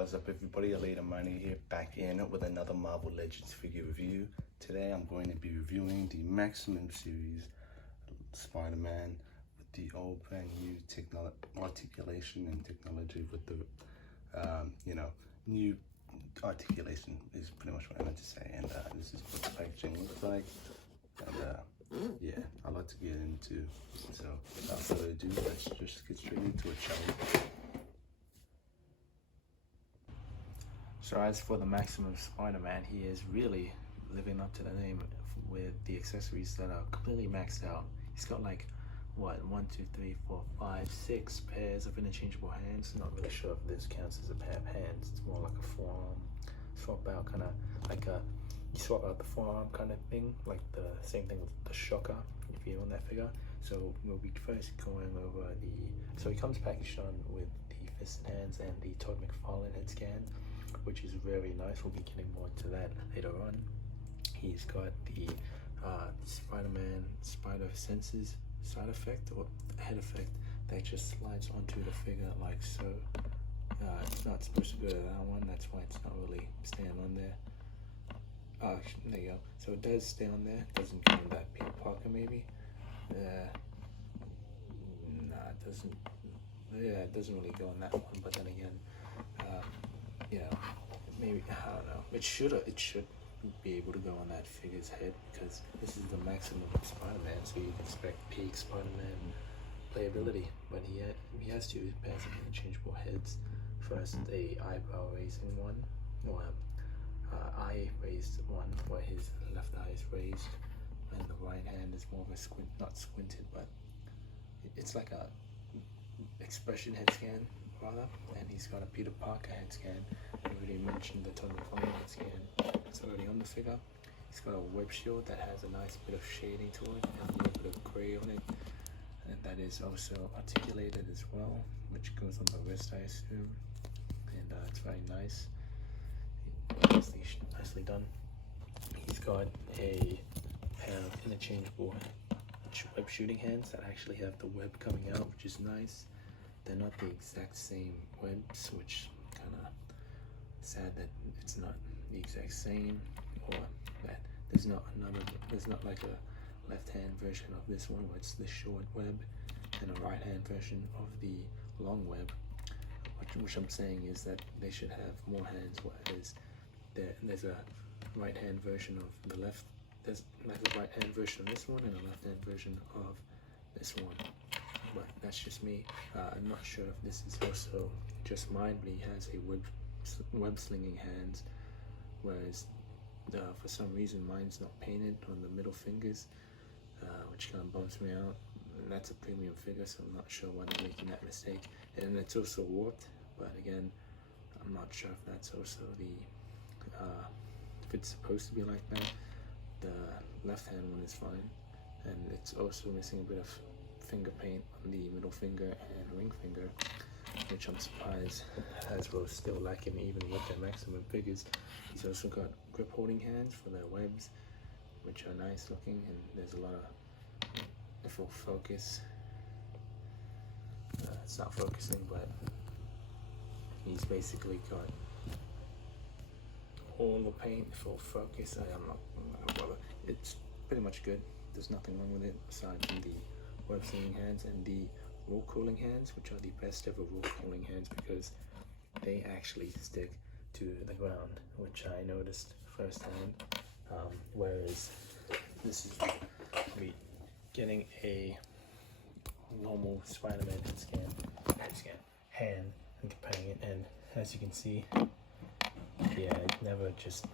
What's up everybody, Alita Money here, back in with another Marvel Legends figure review. Today I'm going to be reviewing the Maximum series Spider-Man with the old brand new articulation and technology with the, new articulation is pretty much what I meant to say. And this is what the packaging looks like. And yeah, I'd like to get into. So without further ado, let's just get straight into it, shall we? So as for the Maximum Spider-Man, he is really living up to the name with the accessories that are completely maxed out. He's got like, what, 1, 2, 3, 4, 5, 6 pairs of interchangeable hands. Not really sure if this counts as a pair of hands. It's more like a forearm swap out, kind of like a, you swap out the forearm kind of thing, like the same thing with the Shocker, if you own that figure. So we'll be first going over so he comes packaged on with the fisted hands and the Todd McFarlane head scan, which is very nice. We'll be getting more into that later on. He's got the Spider-Man Spider Senses side effect or head effect that just slides onto the figure like so. It's not supposed to go to that one, that's why it's not really staying on there. There you go. So it does stay on there. It doesn't go in that Peter Parker maybe. Nah, it doesn't. Yeah, it doesn't really go on that one. But then again, maybe, I don't know. It should be able to go on that figure's head because this is the Maximum Spider-Man, so you'd expect peak Spider-Man playability. But he has two pairs of interchangeable heads. First, a eyebrow raising one, or eye raised one, where his left eye is raised, and the right hand is more of a not squinted, but it's like a expression head scan rather. And he's got a Peter Parker head scan. I already mentioned the Todd McFarlane head scan. It's already on the figure. He's got a web shield that has a nice bit of shading to it and a little bit of gray on it, and that is also articulated as well, which goes on the wrist, I assume. And it's very nice. Nicely done. He's got a pair of interchangeable web shooting hands that actually have the web coming out, which is nice. They're not the exact same webs, which kind of sad that it's not the exact same, or that there's not like a left hand version of this one where it's the short web and a right hand version of the long web. Which I'm saying is that they should have more hands, whereas there's a right hand version of the left. There's like a right hand version of this one and a left hand version of this one. But that's just me. I'm not sure if this is also just mine, but he has a web slinging hands, whereas for some reason mine's not painted on the middle fingers, which kind of bumps me out. And that's a premium figure, so I'm not sure why they're making that mistake. And it's also warped, but again, I'm not sure if that's also if it's supposed to be like that. The left hand one is fine, and it's also missing a bit of finger paint on the middle finger and ring finger, which I'm surprised Hasbro is still lacking even with their Maximum figures. He's also got grip holding hands for their webs, which are nice looking, and there's a lot of, if we'll focus, it's not focusing, but he's basically got all the paint. If we'll focus, I'm not gonna bother. It's pretty much good. There's nothing wrong with it aside from the web slinging hands and the roll cooling hands, which are the best ever roll cooling hands because they actually stick to the ground, which I noticed firsthand. Whereas this is me getting a normal Spider-Man head scan hand and comparing it, and as you can see, yeah, it never just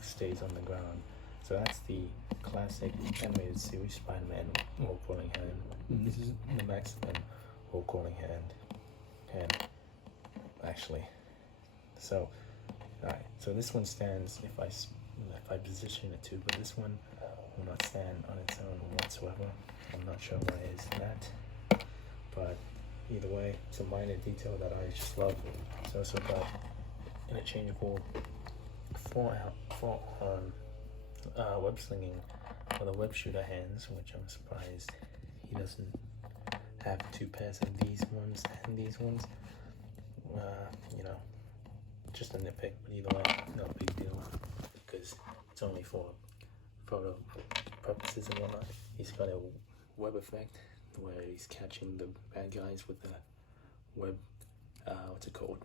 stays on the ground. So that's the classic animated series Spider-Man roll calling hand. This is the Maximum roll calling hand actually. So alright, so this one stands if I position it to, but this one will not stand on its own whatsoever. I'm not sure why it is that, but either way, it's a minor detail that I just love. It's also got interchangeable forearm web slinging for the web shooter hands, which I'm surprised he doesn't have 2 pairs of these ones and these ones. You know, just a nitpick, but either way, no big deal because it's only for photo purposes and whatnot. He's got a web effect where he's catching the bad guys with the web, what's it called?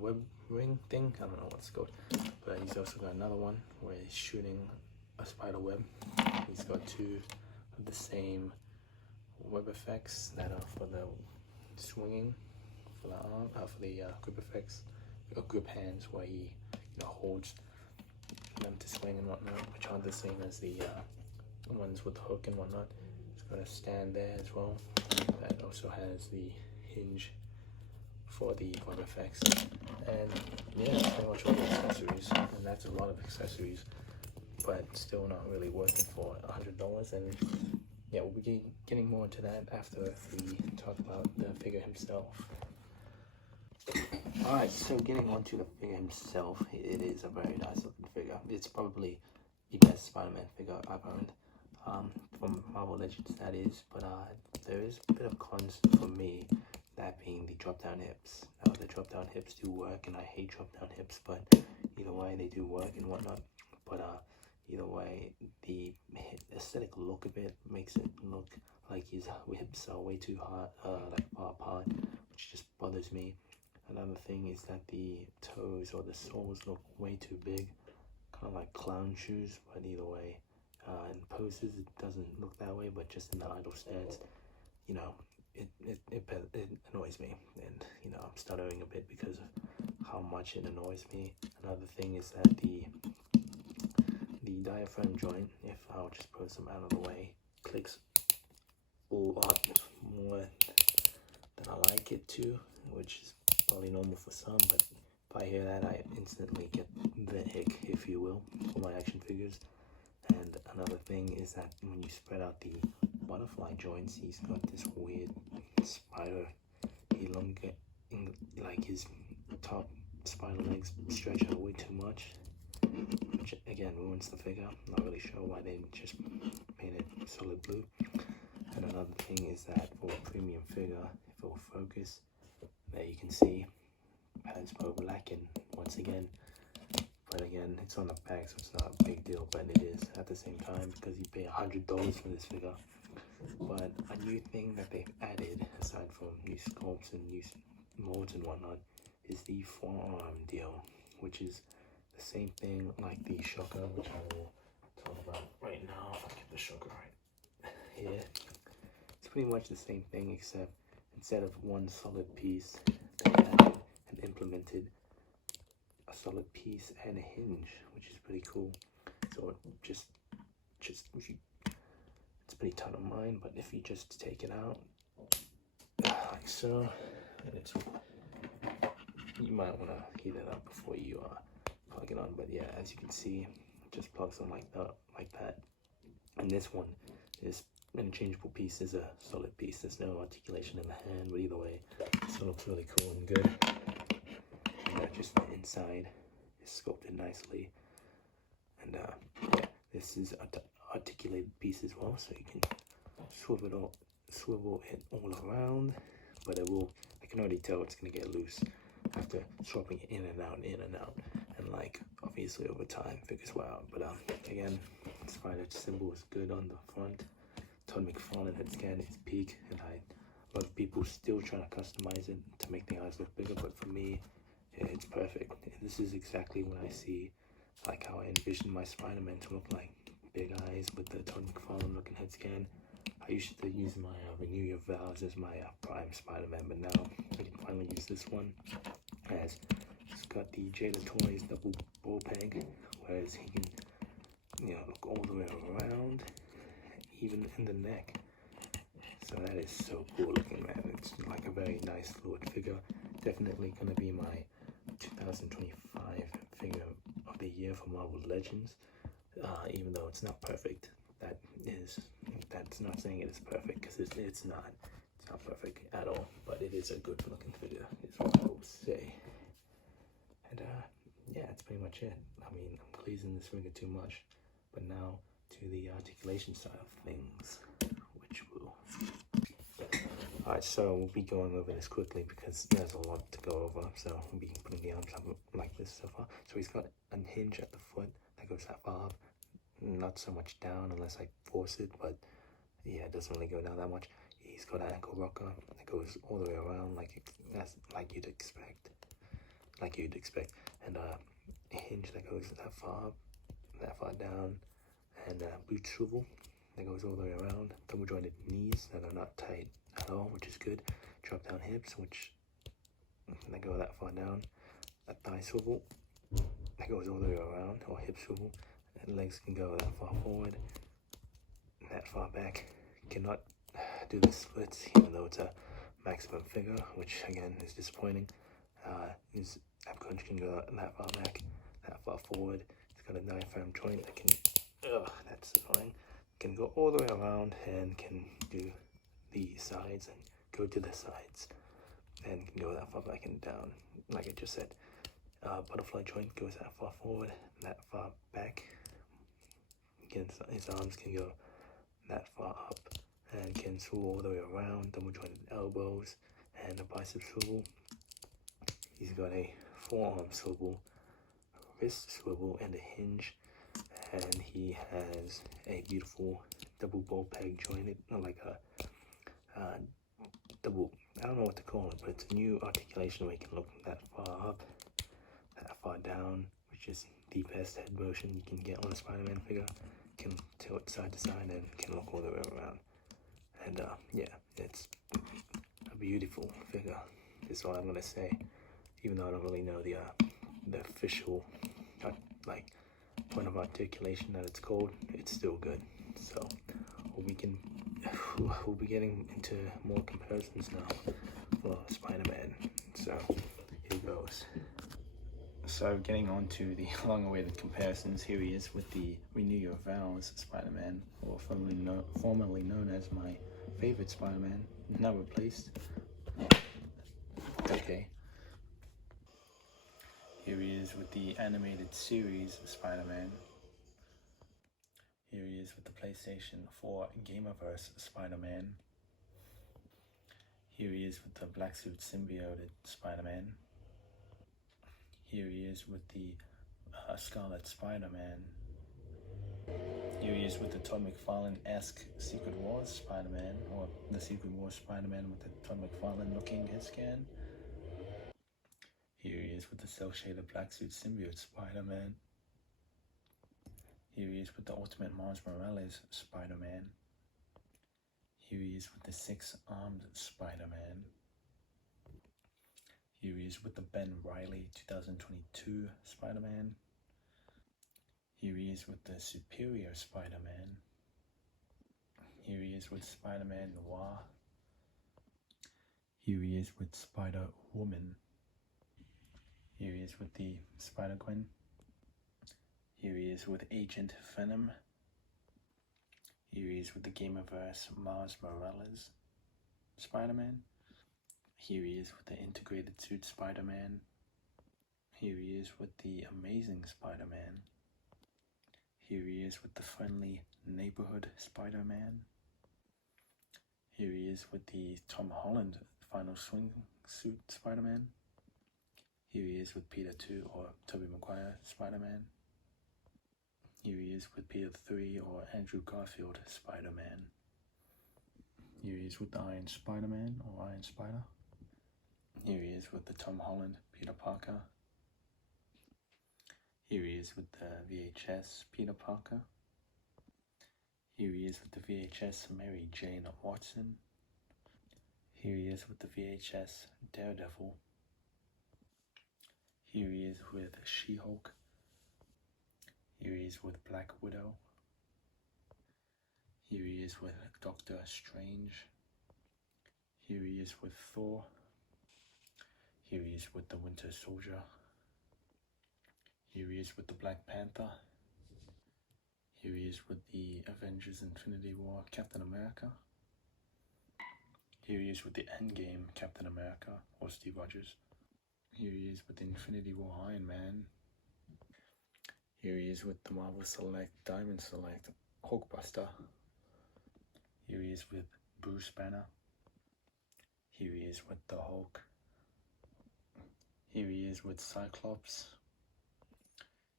Web ring thing? I don't know what it's called. But he's also got another one where he's shooting a spider web. He's got 2 of the same web effects that are for the swinging, for the arm, for the grip effects, or grip hands, where he holds them to swing and whatnot, which aren't the same as the ones with the hook and whatnot. It's got a stand there as well that also has the hinge for the web effects, and yeah, that's pretty much all the accessories, and that's a lot of accessories, but still not really worth it for $100. And yeah, we'll be getting more into that after we talk about the figure himself. Alright, so getting on to the figure himself, it is a very nice looking figure. It's probably the best Spider-Man figure I've owned, from Marvel Legends, that is, but there is a bit of cons for me, that being the drop-down hips. Now, the drop-down hips do work, and I hate drop-down hips, but either way, they do work and whatnot. But either way, the aesthetic look of it makes it look like his hips are way too hard, like far apart, which just bothers me. Another thing is that the toes or the soles look way too big, kind of like clown shoes, but either way, in poses it doesn't look that way, but just in the idle stance, you know, it annoys me, and you know, I'm stuttering a bit because of how much it annoys me. Another thing is that the diaphragm joint, if I'll just put some out of the way, clicks a lot more than I like it to, which is probably normal for some, but if I hear that, I instantly get the ick, if you will, for my action figures. And another thing is that when you spread out the butterfly joints, he's got this weird spider elongate, like his top spider legs stretch out way too much, which again ruins the figure. I'm not really sure why they just paint it solid blue. And another thing is that for a premium figure, if it will focus, there you can see Hasbro lacking once again. But again, it's on the back, so it's not a big deal, but it is at the same time because you pay $100 for this figure. But a new thing that they've added, aside from new sculpts and new molds and whatnot, is the forearm deal, which is the same thing like the Shocker, which I will talk about right now. If I get the Shocker right here, it's pretty much the same thing, except instead of one solid piece, they added and implemented a solid piece and a hinge, which is pretty cool. So it just if you, it's pretty tight on mine, but if you just take it out like so, and it's, you might want to heat it up before you plug it on. But yeah, as you can see, it just plugs on like that. And this one is interchangeable piece, is a solid piece. There's no articulation in the hand, but either way, it still looks really cool and good. And just the inside is sculpted nicely, and yeah, this is an articulated piece as well, so you can swivel it all around. But it will, I can already tell it's gonna get loose after swapping it in and out, and like obviously over time figures wear out. But again, Spider symbol is good on the front. Todd McFarlane head scan is peak, and a lot of people still trying to customize it to make the eyes look bigger, but for me, it's perfect. This is exactly what I see, like how I envision my Spider-Man to look like. Big eyes with the Todd McFarlane looking head scan. I used to use my Renew Your Vows as my prime Spider-Man, but now I can finally use this one, as it's got the Jada Toys double ball peg, whereas he can, you know, look all the way around, even in the neck. So that is so cool looking, man. It's like a very nice fluid figure. Definitely gonna be my 2025 figure of the year for Marvel Legends. Even though it's not perfect, that's not saying it is perfect, because it's not perfect at all, but it is a good looking figure, is what I will say. And yeah, that's pretty much it. I mean, I'm pleasing this figure too much, but now to the articulation side of things, which will Alright, so we'll be going over this quickly because there's a lot to go over. So we'll be putting the arms up like this so far. So he's got a hinge at the foot that goes that far up. Not so much down unless I force it, but yeah, it doesn't really go down that much. He's got an ankle rocker that goes all the way around like you'd expect. And a hinge that goes that far up, that far down, and a boot swivel that goes all the way around. Double jointed knees that are not tight at all, which is good. Drop down hips, which they go that far down. A thigh swivel that goes all the way around, or hip swivel. And legs can go that far forward, that far back. Cannot do the splits, even though it's a maximum figure, which again is disappointing. His ab crunch can go that far back, that far forward. It's got a diaphragm joint that can, that's annoying. Can go all the way around and can do the sides and go to the sides, and can go that far back and down, like I just said. Butterfly joint goes that far forward, that far back. Again, his arms can go that far up and can swivel all the way around. Double jointed elbows and a bicep swivel. He's got a forearm swivel, wrist swivel, and a hinge. And he has a beautiful double ball peg jointed, like a double, I don't know what to call it, but it's a new articulation where you can look that far up, that far down, which is the best head motion you can get on a Spider-Man figure. Can tilt side to side and can look all the way around. And yeah, it's a beautiful figure, is all I'm going to say. Even though I don't really know the official like point of articulation that it's called, it's still good. So we'll be getting into more comparisons now for Spider-Man. So here goes. So getting on to the long-awaited comparisons, here he is with the Renew Your Vows Spider-Man, or formerly known as my favorite Spider-Man, now replaced. Okay. Here he is with the animated series Spider-Man. Here he is with the PlayStation 4 Gamerverse Spider-Man. Here he is with the Black Suit Symbioted Spider-Man. Here he is with the Scarlet Spider-Man. Here he is with the Todd McFarlane-esque Secret Wars Spider-Man, or the Secret Wars Spider-Man with the Todd McFarlane looking head scan. Here he is with the cel-shaded Black Suit Symbiote Spider-Man. Here he is with the Ultimate Miles Morales Spider-Man. Here he is with the Six-Armed Spider-Man. Here he is with the Ben Reilly 2022 Spider-Man. Here he is with the Superior Spider-Man. Here he is with Spider-Man Noir. Here he is with Spider-Woman. Here he is with the Spider-Gwen. Here he is with Agent Venom. Here he is with the Gamerverse Miles Morales Spider-Man. Here he is with the Integrated Suit Spider-Man. Here he is with the Amazing Spider-Man. Here he is with the Friendly Neighborhood Spider-Man. Here he is with the Tom Holland Final Swing Suit Spider-Man. Here he is with Peter 2 or Tobey Maguire Spider-Man. Here he is with Peter 3 or Andrew Garfield Spider-Man. Here he is with the Iron Spider-Man or Iron Spider. Here he is with the Tom Holland Peter Parker. Here he is with the VHS Peter Parker. Here he is with the VHS Mary Jane Watson. Here he is with the VHS Daredevil. Here he is with She-Hulk. Here he is with Black Widow. Here he is with Doctor Strange. Here he is with Thor. Here he is with the Winter Soldier. Here he is with the Black Panther. Here he is with the Avengers Infinity War Captain America. Here he is with the Endgame Captain America or Steve Rogers. Here he is with the Infinity War Iron Man. Here he is with the Marvel Select Diamond Select Hulkbuster. Here he is with Bruce Banner. Here he is with the Hulk. Here he is with Cyclops.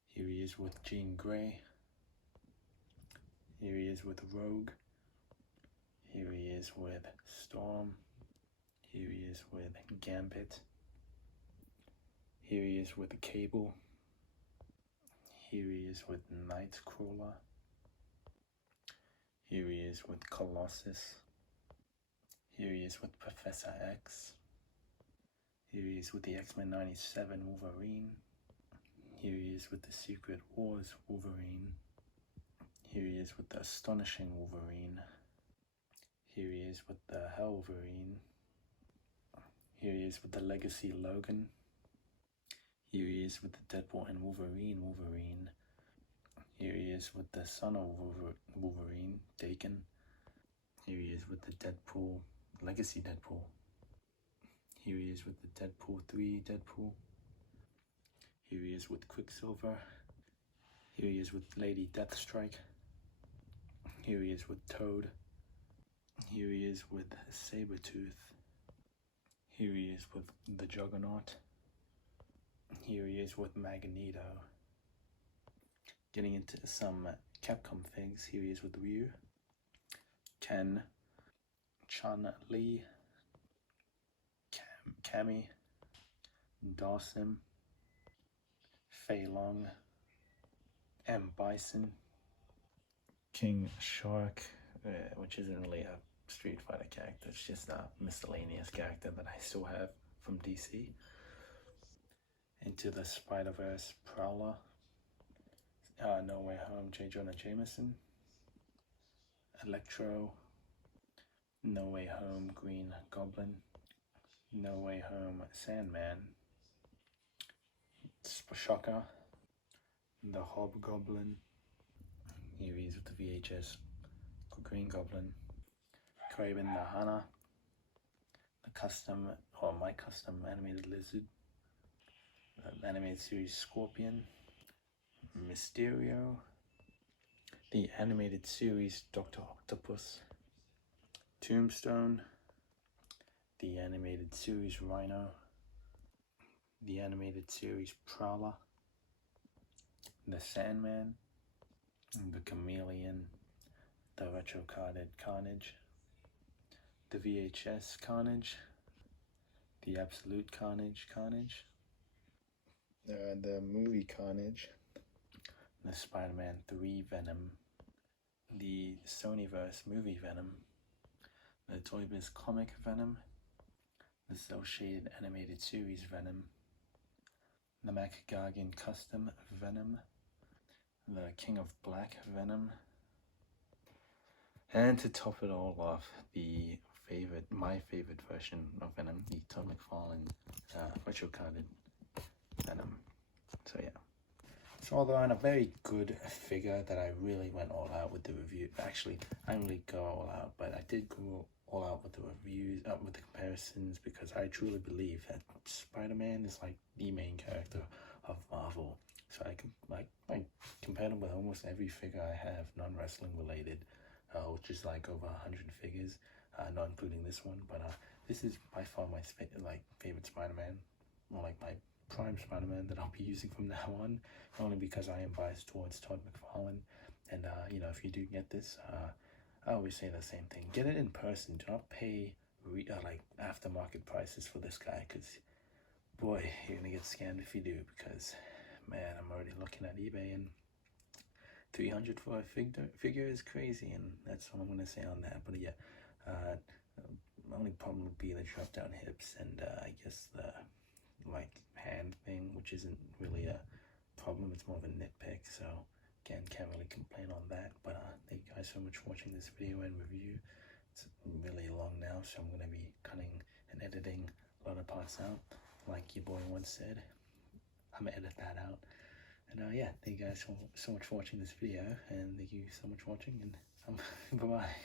Here he is with Jean Grey. Here he is with Rogue. Here he is with Storm. Here he is with Gambit. Here he is with Cable. Here he is with Nightcrawler. Here he is with Colossus. Here he is with Professor X. Here he is with the X-Men 97 Wolverine. Here he is with the Secret Wars Wolverine. Here he is with the Astonishing Wolverine. Here he is with the Hell Wolverine. Here he is with the Legacy Logan. Here he is with the Deadpool and Wolverine. Here he is with the Son of Wolverine, Daken. Here he is with the Deadpool, Legacy Deadpool. Here he is with the Deadpool 3 Deadpool. Here he is with Quicksilver. Here he is with Lady Deathstrike. Here he is with Toad. Here he is with Sabretooth. Here he is with the Juggernaut. Here he is with Magneto. Getting into some Capcom things, here he is with Ryu, Ken, Chun-Li, Cammy, Dawson, Fei Long, M. Bison, King Shark, which isn't really a Street Fighter character, it's just a miscellaneous character that I still have from DC. Into the Spider-Verse Prowler, No Way Home J. Jonah Jameson, Electro, No Way Home Green Goblin, No Way Home Sandman, Shocker, the Hobgoblin. Here he is with the VHS Green Goblin, Kraven the Hunter, the custom, or my custom animated lizard, the animated series Scorpion, Mysterio, the animated series Dr. Octopus, Tombstone, the animated series Rhino, the animated series Prowler, the Sandman, the Chameleon, the retro-carded Carnage, the VHS Carnage, the Absolute Carnage, the movie Carnage, the Spider-Man 3 Venom, the Sonyverse movie Venom, the Toy Biz comic Venom, the cel-shaded animated series Venom, the Mac Gargan custom Venom, the King of Black Venom, and to top it all off, my favorite version of Venom, the Todd McFarlane retro-carded Venom. So yeah. So although I'm a very good figure that I really went all out with the review, actually I didn't really go all out, but I did go all out with the reviews, with the comparisons, because I truly believe that Spider-Man is like the main character of Marvel. So I compared him with almost every figure I have, non-wrestling related, which is like over 100 figures, not including this one, but this is by far my favorite Spider-Man, or like my prime Spider-Man that I'll be using from now on, only because I am biased towards Todd McFarlane. And you know, if you do get this, I always say the same thing: get it in person. Do not pay like aftermarket prices for this guy, because boy, you're gonna get scammed if you do. Because man, I'm already looking at eBay, and 300 for a figure is crazy, and that's what I'm gonna say on that. But yeah, my only problem would be the drop down hips, and I guess the like hand thing, which isn't really a problem, it's more of a nitpick. So again, can't really complain on that. But thank you guys so much for watching this video and review. It's really long now, so I'm gonna be cutting and editing a lot of parts out, like your boy once said. I'm gonna edit that out. And yeah, thank you guys so much for watching this video, and thank you so much for watching, and bye bye.